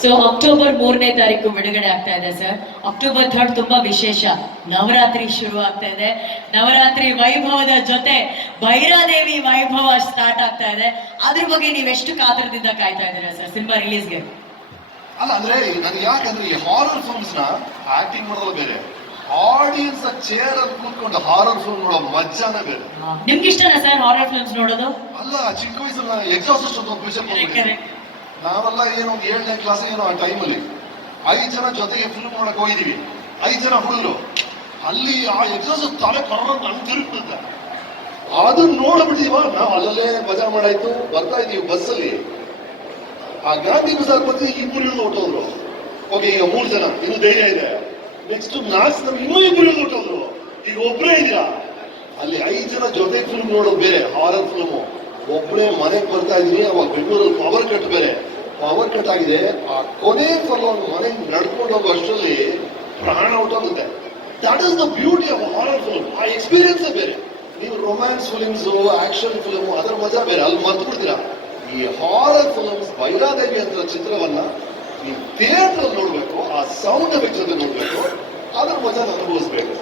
So October 3ನೇ ತಾರೀಕು ಬಿಡುಗಡೆ ಆಗ್ತಾ ಇದೆ ಸರ್. ಅಕ್ಟೋಬರ್ 3 ತುಂಬಾ ವಿಶೇಷ. ನವರಾತ್ರಿ ಶುರು ಆಗ್ತಾ ಇದೆ. ನವರಾತ್ರಿ ವೈಭವದ ಜೊತೆ ಭೈರಾದೇವಿ ವೈಭವ ಸ್ಟಾರ್ಟ್ ಆಗ್ತಾ ಇದೆ. ಅದ್ರ ಬಗ್ಗೆ ನೀವೆಷ್ಟು ಕಾತರದಿಂದ ಕಾಯ್ತಾ ಇದ್ದೀರಾ ಸರ್ ಸಿನಿಮಾ ರಿಲೀಸ್ಗೆ? ಅಲ್ಲ ಅಂದ್ರೆ ನನಗೆ ಯಾಕಂದ್ರೆ ಈ ಹಾರರ್ ಫಿಲ್ಮ್ಸ್ ನ ಆಕ್ಟಿಂಗ್ ಮಾಡೋದು ಬೇರೆ, ಆಡಿಯನ್ಸ್ ಚೇರ್ ಅಲ್ಲಿ ಕೂತ್ಕೊಂಡು ಹಾರರ್ ಫಿಲ್ಮ್ ನೋಡೋ ಮಜಾನೇ ಬೇರೆ. ನಿಮ್ಗೆ ಇಷ್ಟನಾ ಸರ್ ಹಾರರ್ ಫಿಲ್ಮ್ಸ್ ನೋಡೋದು? ಅಲ್ಲ, ಚಿಕ್ಕ ವಯಸ್ಸಲ್ಲಿ ಎಕ್ಸಾಸ್ಟ್ ಅಂತ ಪಿಕ್ಚರ್ ಬಂದ್ಬಿಟ್ಟಿದೆ. ನಾವೆಲ್ಲ ಏನೋ 7ನೇ ಕ್ಲಾಸ್ ಏನೋ ಆ ಟೈಮಲ್ಲಿ 5 ಜನ ಜೊತೆಗೆ ಫಿಲ್ಮ್ ನೋಡಕ್ ಹೋಗಿದೀವಿ, 5 ಜನ ಹುಡುಗರು. ಅಲ್ಲಿ ಆ ಎಕ್ಸಾಸ್ಟ್ ತಲೆ ಕರ್ರ ತಿರುಗ್ತದೆ. ಅದನ್ನ ನೋಡ್ಬಿಟ್ಟಿದೀವ ನಾವು, ಅಲ್ಲಲ್ಲೇ ಮಜಾ ಮಾಡಾಯ್ತು. ಬರ್ತಾ ಇದೀವಿ ಬಸ್ಸಲ್ಲಿ, ಆ ಗಾಂಧಿ ಬಜಾರ್ ಬಂದು 2 ಹಿಡಿದು ಹೊಟ್ಟೋದ್ರು. ಓಕೆ, ಈಗ 3 ಜನ, ಇನ್ನು ಧೈರ್ಯ ಇದೆ. ನೆಕ್ಸ್ಟ್ 4 ಜನ ಇನ್ನೂ 2 ಹಿಡಿದು ಹೊಟ್ಟೋದ್ರು. ಈಗ ಒಬ್ಬರೇ ಇದೀರಾ. ಅಲ್ಲಿ 5 ಜನ ಜೊತೆ ಫಿಲ್ಮ್ ನೋಡೋದು ಬೇರೆ, ಹಾರರ್ ಫಿಲ್ಮು. ಒಬ್ಬನೇ ಮನೆಗೆ ಬರ್ತಾ ಇದೀನಿ, ಅವಾಗ ಬೆಂಗಳೂರಲ್ಲಿ ಪವರ್ ಕಟ್ ಬೇರೆ, ಪವರ್ ಕಟ್ ಆಗಿದೆ. ಆ ಕೊನೆ ಫಲವನ್ನು ಮನೆಗೆ ನಡ್ಕೊಂಡು ಹೋಗೋ ಅಷ್ಟರಲ್ಲಿ ಪ್ರಾಣ ಹೊಟ್ಟೋಗುತ್ತೆ. That is the beauty of horror film. ಆ ಎಕ್ಸ್ಪೀರಿಯನ್ಸೇ ಬೇರೆ. ನೀವು ರೊಮ್ಯಾನ್ಸ್ ಫಿಲ್ಮ್ಸು, ಆಕ್ಷನ್ ಫಿಲ್ಮು, ಅದರ ಮಜಾ ಬೇರೆ, ಅಲ್ಲಿ ಮರ್ತು ಬಿಡ್ತೀರಾ. ಈ ಹಾರರ್ ಫಿಲ್ಮ್ಸ್ ಭೈರಾದೇವಿ ಅಂತ ಚಿತ್ರವನ್ನ ನೀವು ಥಿಯೇಟರ್ ನೋಡ್ಬೇಕು, ಆ ಸೌಂಡ್ ಎಫೆಕ್ಟ್ ಜೊತೆ ನೋಡ್ಬೇಕು, ಅದರ ಮಜಾ ಅನುಭವಿಸ್ಬೇಕು.